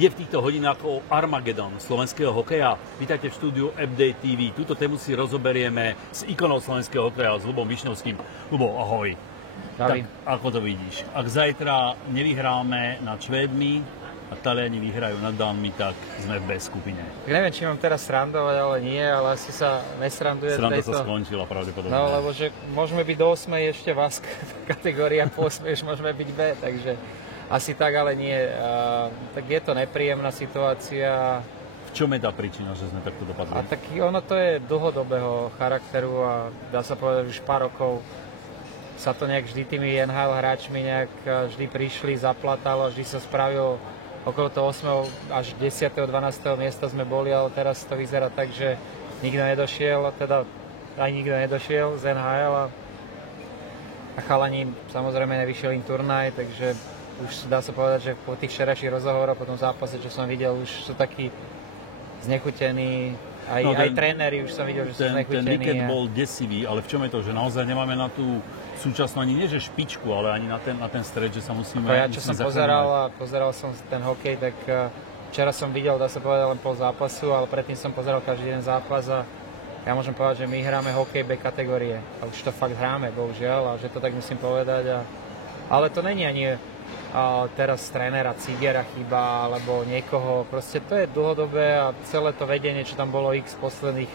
Ide v týchto hodinách o Armagedon slovenského hokeja. Vítajte v štúdiu Update TV. Túto tému si rozoberieme s ikonou slovenského hokeja, s Ľubom Višňovským. Ľubo, ahoj. Tak, ako to vidíš? Ak zajtra nevyhráme nad Švédmi a Taliani vyhrajú nad Dánmi, tak sme v B skupine. Tak neviem, či mám teraz srandovať, ale nie, ale asi sa nesranduje. Sranda sa skončila pravdepodobne. No, lebo že môžeme byť do 8 ešte v kategórii, po 8 už môžeme byť B, takže asi tak, ale nie. Tak je to nepríjemná situácia. V čom je tá príčina, že sme takto dopadli? A tak ono to je dlhodobého charakteru a dá sa povedať, že už pár rokov sa to nejak vždy tými NHL hráčmi nejak vždy prišli, zaplatalo, vždy sa spravilo okolo toho 8. až 10. 12. miesta sme boli, ale teraz to vyzerá tak, že nikto nedošiel, teda aj nikto nedošiel z NHL a chalani samozrejme nevyšiel im turnaj, takže už dá sa povedať, že po tých včerajších rozhovoroch, po tom zápase, čo som videl, už sú takí znechutení. Aj tréneri už som videl, že sú znechutení. Ten víkend bol desivý, ale v čom je to, že naozaj nemáme na tú súčasnú ani nie že špičku, ale ani na ten stred, že sa musíme ja čo som pozeral som ten hokej, tak včera som videl, dá sa povedať, len pol zápasu, ale predtým som pozeral každý jeden zápas a ja môžem povedať, že my hráme hokej B kategórie a už to fakt hráme, bohužiaľ, a že to tak musím povedať. Ale to není ani teraz trénera Cigera chyba alebo niekoho, proste to je dlhodobé a celé to vedenie, čo tam bolo posledných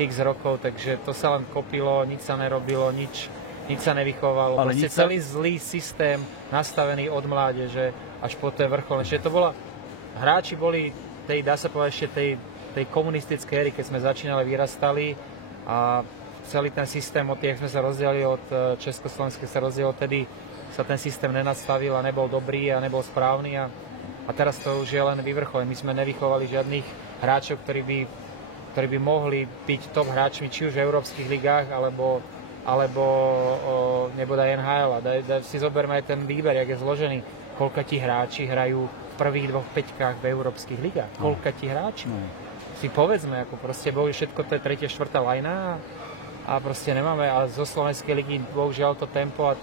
x rokov, takže to sa len kopilo, nič sa nerobilo, nič sa nevychovalo. Ale proste celý zlý systém nastavený od mládeže až po tej vrcholné. Čiže to bola, hráči boli dá sa povedať ešte tej komunistickej éry, keď sme začínali, vyrastali a celý ten systém, od tých sme sa rozdielili od Československa, sa rozdielil, tedy sa ten systém nenastavil a nebol dobrý a nebol správny a teraz to už je len vyvrcholenie. My sme nevychovali žiadnych hráčov, ktorí by mohli byť top hráčmi, či už v európskych ligách, alebo nebodaj NHL. Si zoberme aj ten výber, jak je zložený. Koľka ti hráči hrajú v prvých dvoch peťkách v európskych ligách? Koľka ti hráči? Si povedzme, ako proste boli všetko, to je tretia, štvrtá lajna a proste nemáme. A zo slovenskej ligy bohužiaľ to tempo a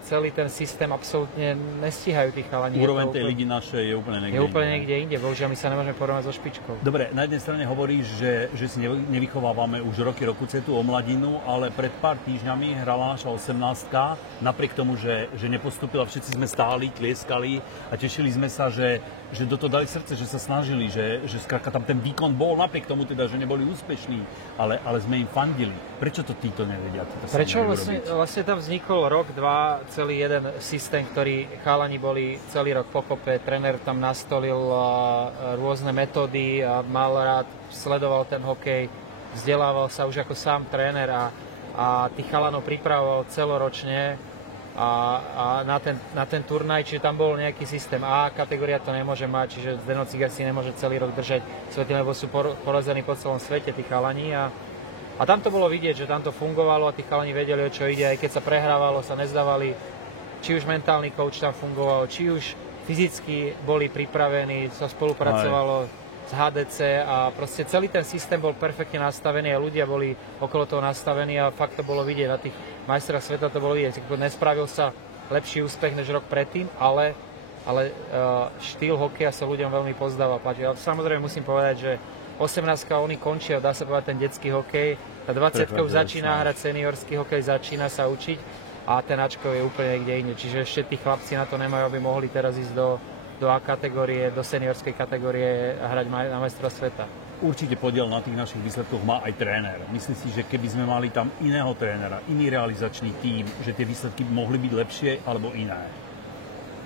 celý ten systém absolútne nestíhajú tí chalani. Úroveň tej ligy našej je úplne niekde inde. Je úplne niekde inde. Bohužiaľ, my sa nemôžeme porovnať so špičkou. Dobre, na jednej strane hovoríš, že si nevychovávame už roky tú omladinu, ale pred pár týždňami hrala naša 18-ka, napriek tomu, že nepostúpila, všetci sme stáli, tlieskali a tešili sme sa, že do toho dali srdce, že sa snažili, že skrátka tam ten výkon bol, napriek tomu teda, že neboli úspešní, ale sme im fandili. Prečo to títo nevedia? Prečo vlastne tam vznikol rok, dva, celý jeden systém, ktorý chalani boli celý rok pokope, tréner tam nastolil rôzne metódy a mal rád, sledoval ten hokej, vzdelával sa už ako sám tréner a tých chalanov pripravoval celoročne a na ten turnaj, čiže tam bol nejaký systém. A kategória to nemôže mať, čiže Zdeno Ciger si nemôže celý rok držať svety, lebo sú porození po celom svete tí chalani a tam to bolo vidieť, že tam to fungovalo a tí chalani vedeli, o čo ide, aj keď sa prehrávalo, sa nezdávali, či už mentálny coach tam fungoval, či už fyzicky boli pripravení, sa spolupracovalo s HDC a proste celý ten systém bol perfektne nastavený a ľudia boli okolo toho nastavení a fakt to bolo vidieť. Na tých majstrách sveta to bolo vidieť. Nespravil sa lepší úspech než rok predtým, ale štýl hokeja sa ľuďom veľmi pozdáva. Ale samozrejme musím povedať, že 18-ka oni končia, dá sa povedať ten detský hokej, tá 20-ka už začína hrať seniorský hokej, začína sa učiť a ten Ačko je úplne niekde inde. Čiže ešte tí chlapci na to nemajú, aby mohli teraz ísť do A kategórie, do seniorskej kategórie a hrať na majstra sveta. Určite podiel na tých našich výsledkoch má aj tréner. Myslím si, že keby sme mali tam iného trénera, iný realizačný tím, že tie výsledky mohli byť lepšie alebo iné.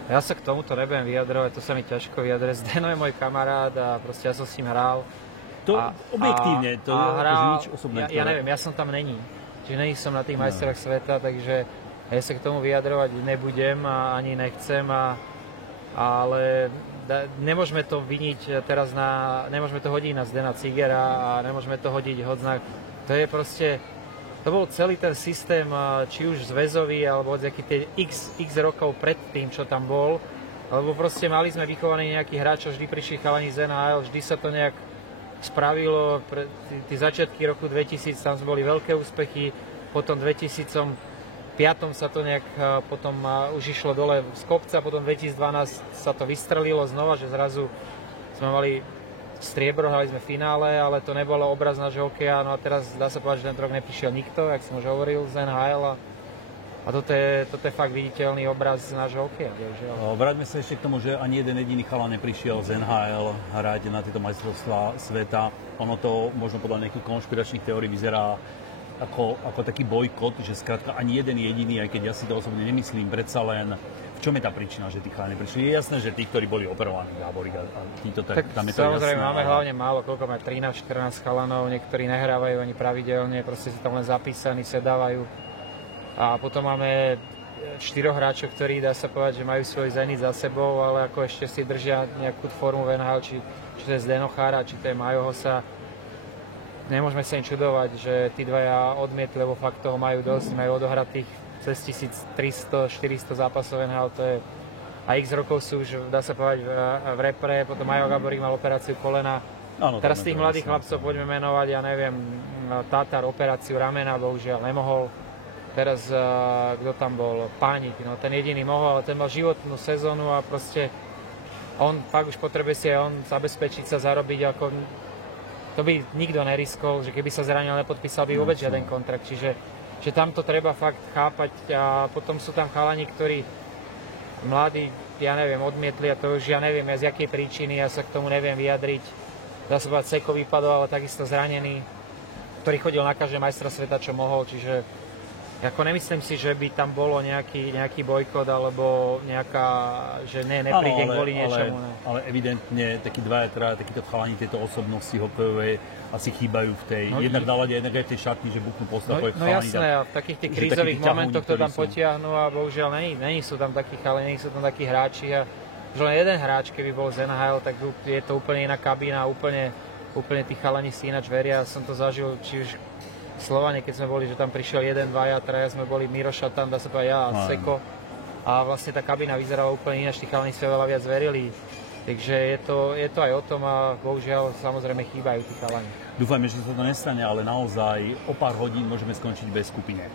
Ja sa k tomuto nebudem vyjadrovať, to sa mi ťažko vyjadre. Zdeno je môj kamarát a proste ja som s ním hral. To objektívne, to je nič osobné. Ja neviem, ja som tam není. Čiže není som na tých majstrách sveta, takže ja sa k tomu vyjadrovať nebudem a ani nechcem, ale nemôžeme to viniť teraz nemôžeme to hodiť na Zdena Cigera a nemôžeme to hodiť hodznak. To je proste, to bol celý ten systém, či už zväzový, alebo nejaký tie x rokov pred tým, čo tam bol, lebo proste mali sme vychovaných nejakých hráčov, vždy prišli chalani z NHL, vždy sa to nejak spravilo, tí začiatky roku 2000, tam boli veľké úspechy, potom 2000 5. sa to nejak potom už išlo dole z kopca, potom 2012 sa to vystrelilo znova, že zrazu sme mali striebro, hrali sme v finále, ale to nebolo obraz nášho hokeja, no a teraz dá sa povedať, že ten rok neprišiel nikto, jak som už hovoril, z NHL a toto je fakt viditeľný obraz nášho hokeja. Vráťme sa ešte k tomu, že ani jeden jediný chalan neprišiel z NHL hrať na tieto majstrovstvá sveta. Ono to možno podľa nejakých konšpiračných teórií vyzerá ako taký bojkot, že skrátka ani jeden jediný, aj keď ja si to osobne nemyslím, predsa len v čom je tá príčina, že tí chalani neprišli? Je jasné, že tí, ktorí boli operovaní, Gáborík a títo, tak tam je to samozrejme, jasné. máme hlavne málo, koľko máme 13-14 chalanov, niektorí nehrávajú ani pravidelne, proste sú tam len zapísaní, sedávajú. A potom máme 4 hráčov, ktorí dá sa povedať, že majú svoj zenit za sebou, ale ako ešte si držia nejakú formu v NHL, či to je Zdeno Chára, či to je Majo Hossa. Nemôžeme sa im čudovať, že tí dvaja odmietli, lebo fakt toho majú dosť, majú odohratých cez 1300-400 zápasov NHL, to je a x rokov sú už, dá sa povedať, v repre, potom Majo Gáborík mal operáciu kolena. Áno, teraz tých mladých chlapcov poďme menovať, ja neviem, Tatar operáciu ramena, bohužiaľ nemohol. Teraz, kto tam bol, Pánik, no ten jediný mohol, ale ten mal životnú sezónu a proste on fakt už potrebuje si aj on zabezpečiť sa, zarobiť, ako to by nikto neriskol, že keby sa zranil, nepodpísal by vôbec žiaden kontrakt, čiže že tam to treba fakt chápať a potom sú tam chalani, ktorí mladí, ja neviem, odmietli a to už ja neviem z jakej príčiny, ja sa k tomu neviem vyjadriť. Dá sa povedať, Seko vypadol, ale takisto zranený, ktorý chodil na každé majstra sveta, čo mohol, čiže ako nemyslím si, že by tam bolo nejaký bojkot alebo nejaká, že nepríde kvôli niečomu. Ale evidentne takíto chalani, tieto osobnosti hokejové asi chýbajú v tej, jednak nálade, jednak aj v tej šatni, že buchnú postavu. No jasné, a v takých tých krízových momentoch to tam potiahnu a bohužiaľ není sú tam takí chalani, nie sú tam takí hráči a že len jeden hráč, keby bol z NHL, tak je to úplne iná kabína, úplne tí chalani si ináč veria. Som to zažil, či už Slovane, keď sme boli, že tam prišiel 1, 2, 3 sme boli Miroša tam, dá sa povedať ja a Seko a vlastne tá kabína vyzerala úplne ináč, tí chalani si veľa viac verili, takže je to aj o tom a bohužiaľ samozrejme chýbajú tí chalani. Dúfajme, že sa to nestane, ale naozaj o pár hodín môžeme skončiť bez skupine.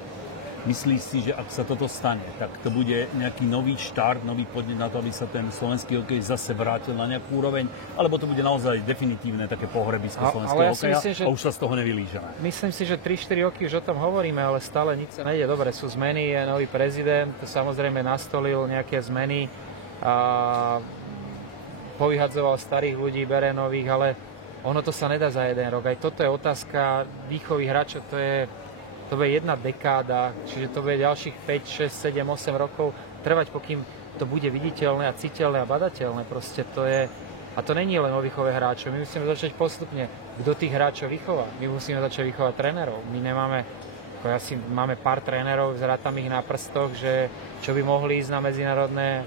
Myslíš si, že ak sa toto stane, tak to bude nejaký nový štart, nový podnet na to, aby sa ten slovenský hokej zase vrátil na nejakú úroveň, alebo to bude naozaj definitívne také pohrebisko slovenského hokeja a už sa z toho nevylížame? Myslím si, že 3-4 roky už o tom hovoríme, ale stále nič sa nejde. Dobre, sú zmeny, je nový prezident, samozrejme nastolil nejaké zmeny a povyhadzoval starých ľudí, bere nových, ale ono to sa nedá za jeden rok. Aj toto je otázka výchovy hráčov, to bude jedna dekáda, čiže to bude ďalších 5, 6, 7, 8 rokov trvať, pokým to bude viditeľné a citeľné a badateľné. Proste to je, a to není len o výchove hráčov, my musíme začať postupne, kto tých hráčov vychová. My musíme začať vychovať trénerov. My nemáme, máme pár trénerov, zrátam ich na prstoch, že čo by mohli ísť na medzinárodné,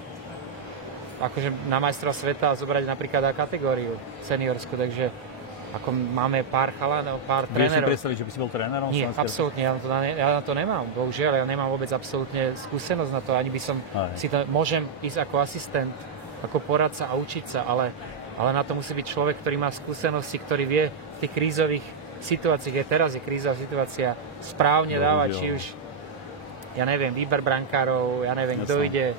akože na majstra sveta a zobrať napríklad kategóriu seniorskú, takže ako máme pár chalanov, pár trénerov. Vieš si predstaviť, že by si bol trénerom? Nie, absolútne, ja na to nemám. Bohužiaľ, ja nemám vôbec absolútne skúsenosť na to, ani by som si to, môžem ísť ako asistent, ako poradca a učiť sa, ale na to musí byť človek, ktorý má skúsenosti, ktorý vie v tých krízových situáciách, teraz je krízová situácia, správne dávať, či už, ja neviem, výber brankárov, ja neviem, kto ide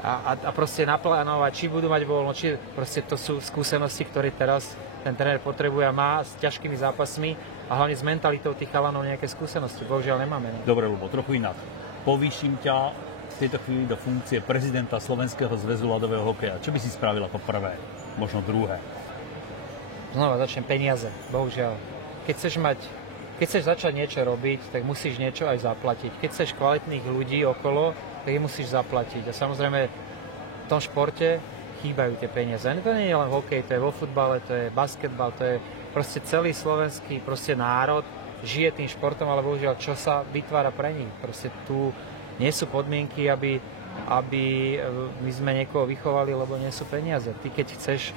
a proste naplánovať, či budú mať voľno, či proste to sú skúsenosti, ktoré teraz ten tréner potrebuje a má s ťažkými zápasmi a hlavne s mentalitou tých chalanov nejaké skúsenosti. Bohužiaľ nemáme. Ne? Dobre, Ľubo, trochu inak. Povýšim ťa v tejto chvíli do funkcie prezidenta Slovenského zväzu ľadového hokeja. Čo by si spravil ako prvé? Možno druhé? Znova začnem peniaze. Bohužiaľ. Keď chceš začať niečo robiť, tak musíš niečo aj zaplatiť. Keď chceš kvalitných ľudí okolo, tak ich musíš zaplatiť. A samozrejme v tom športe chýbajú tie peniaze. To nie je len hokej, to je vo futbale, to je basketbal, to je proste celý slovenský národ žije tým športom, ale bohužiaľ, čo sa vytvára pre nich. Proste tu nie sú podmienky, aby my sme niekoho vychovali, lebo nie sú peniaze. Ty keď chceš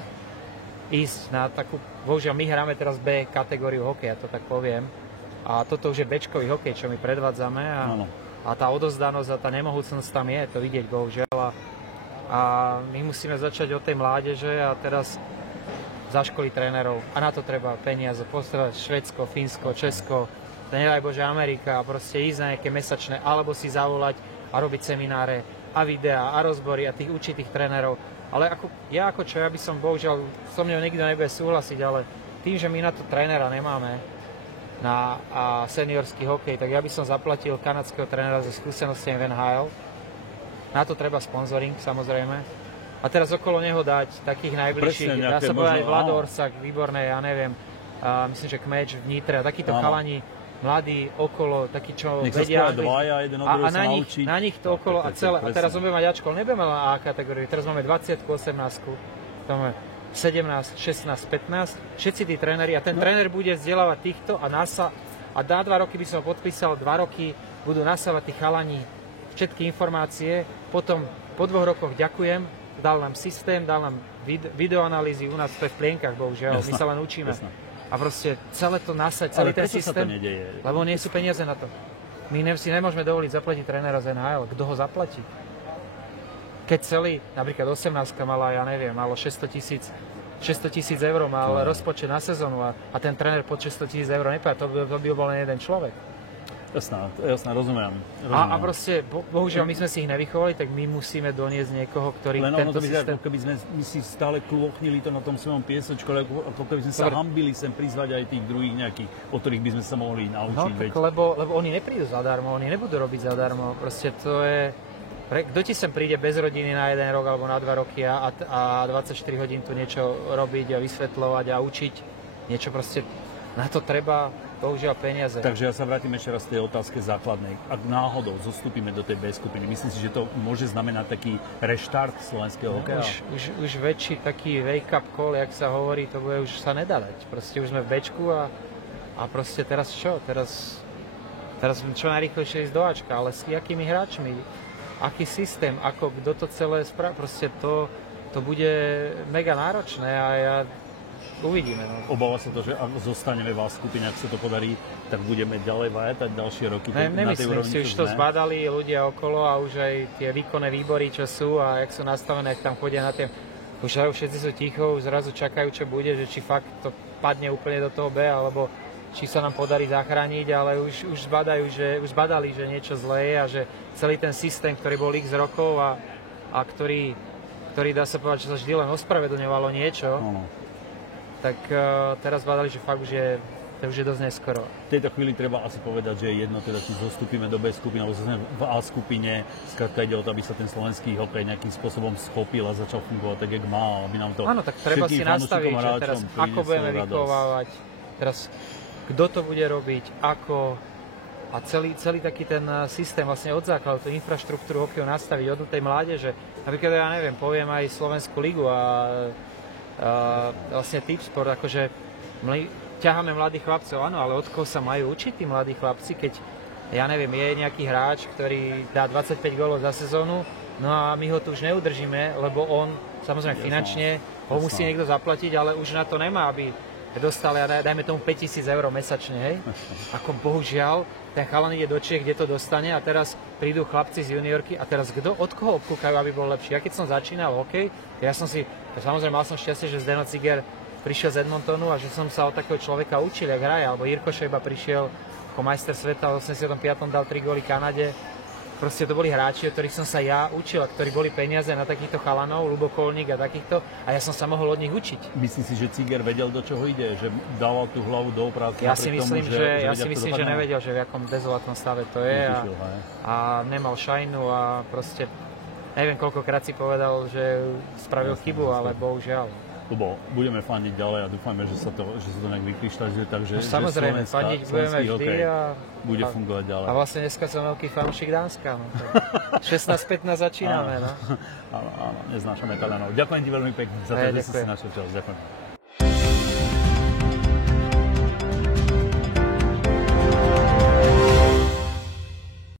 ísť na takú, bohužiaľ my hráme teraz B kategóriu hokeja, to tak poviem, a toto už je Bčkový hokej, čo my predvádzame a tá odovzdanosť a tá nemohúcnosť tam je, to vidieť bohužiaľ. A my musíme začať od tej mládeže a teraz zaškoliť trénerov. A na to treba peniaze. Postavať Švédsko, Fínsko, Česko, nedaj Bože Amerika a proste ísť na nejaké mesačné, alebo si zavolať a robiť semináre a videá a rozbory a tých určitých trénerov. Ale ja by som, bohužiaľ, so mnou nikto nebude súhlasiť, ale tým, že my na to trénera nemáme, na seniorský hokej, tak ja by som zaplatil kanadského trénera so skúsenostiami v NHL. Na to treba sponzoring, samozrejme. A teraz okolo neho dať takých najbližších, dá sa povedať Vlado Orsak, výborné, ja neviem, myslím, že Kmeč v Nitre, a takíto chalani, mladí okolo, takí, čo vedia. A na nich to okolo a celé. A teraz on bude mať Ačko, nebudeme len A kategóriu, teraz máme 20, 18, tam máme 17, 16, 15, všetci tí tréneri a ten tréner bude vzdelávať týchto a na 2 roky by som ho podpísal, 2 roky budú nasávať tí chalani všetky informácie, potom po 2 rokoch ďakujem, dal nám systém, dal nám videoanalýzy, u nás to je v plienkach, bohužiaľ, my sa len učíme. A proste celé to nasať, celý ten systém, lebo nie sú peniaze na to. My si nemôžeme dovoliť zaplatiť trénera z NHL. Kto ho zaplatí? Keď celý, napríklad 18 mala, ja neviem, malo 600 tisíc eur mal rozpočet na sezónu a ten tréner pod 600 000 eur nepája, to by bol len jeden človek. Jasná, rozumiem. A proste, bohužiaľ, my sme si ich nevychovali, tak my musíme doniesť niekoho, ktorý tento systém... Ako keby sme si stále klochnili to na tom svojom piesočku, ako keby sme sa hambili sem prizvať aj tých druhých nejakých, o ktorých by sme sa mohli naučiť. No, lebo oni neprídu zadarmo, oni nebudú robiť zadarmo, proste to je... Kto ti sem príde bez rodiny na 1 rok alebo na 2 roky a 24 hodín tu niečo robiť a vysvetľovať a učiť niečo proste, na to treba bohužiaľ peniaze. Takže ja sa vrátim ešte raz k tej otázke základnej. Ak náhodou zostúpime do tej B skupiny, myslím si, že to môže znamenať taký reštart slovenského hokeja? Už väčší taký wake-up call, jak sa hovorí, to bude, už sa nedá dať. Proste už sme v Bčku a proste teraz čo? Teraz čo najrýchlejšie ísť do Ačka, ale s akými hráčmi? Aký systém, kto to celé spraví, proste to bude mega náročné a ja uvidíme. No. Obáva sa to, že ak zostaneme v A skupine, ak sa to podarí, tak budeme ďalej vajatať ďalšie roky. Nemyslím si, už to zbadali ľudia okolo a už aj tie výkonné výbory, čo sú a jak sú nastavené, ak tam chodia na tie, už všetci sú ticho, už zrazu čakajú, čo bude, že či fakt to padne úplne do toho B, alebo či sa nám podarí zachrániť, ale už zbadali, že niečo zlé je a že celý ten systém, ktorý bol x rokov a ktorý dá sa povedať, že sa vždy len ospravedlňovalo niečo, tak teraz zbadali, že fakt to už je dosť neskoro. V tejto chvíli treba asi povedať, že je jedno, teda či zostúpime do B skupiny, alebo sme v A skupine, skrátka ide o to, aby sa ten slovenský hokej nejakým spôsobom schopil a začal fungovať tak, jak má, aby nám to... Áno, tak treba si nastaviť, že teraz ako budeme vychovávať, teraz kto to bude robiť, ako a celý taký ten systém vlastne od základu, tú infraštruktúru hokeju nastaviť od tej mládeže. Napríklad, ja neviem, poviem aj Slovenskú ligu a vlastne Tipsport, akože ťaháme mladých chlapcov, áno, ale od koho sa majú učiť tí mladí chlapci, keď, ja neviem, je nejaký hráč, ktorý dá 25 gólov za sezónu, no a my ho tu už neudržíme, lebo on, samozrejme finančne, ho musí niekto zaplatiť, ale už na to nemá, aby dostali, dajme tomu 5 000 eur mesačne, hej. Ako bohužiaľ, ten chalan ide do Čiech, kde to dostane a teraz prídu chlapci z juniorky a teraz od koho obkúkajú, aby bol lepší? Ja keď som začínal hokej, samozrejme mal som šťastie, že Zdeno Ciger prišiel z Edmontonu a že som sa od takého človeka učil, jak hraje, alebo Jirko Šejba prišiel ako majster sveta v 85. dal 3 góly Kanade. Proste to boli hráči, od ktorých som sa ja učil, ktorí boli peniaze na takýchto chalanov, Ľubo Kolník a takýchto, a ja som sa mohol od nich učiť. Myslím si, že Ciger vedel, do čoho ide, že dával tú hlavu do práce? Ja si myslím, že nevedel, že v akom dezolátnom stave to je a nemal šajnu a proste neviem, koľkokrát si povedal, že spravil chybu, ale bohužiaľ. Lubo, budeme fandiť ďalej a dúfajme, že sa to nejak vykryštalizuje, takže samozrejme, fandiť budeme vždy a bude fungovať ďalej. A vlastne dneska som veľký fanúšik Dánska. No. 16-15 začíname. No. Áno, neznášame Talianov. Ďakujem ti veľmi pekne za to, že si našiel čas. Ďakujem.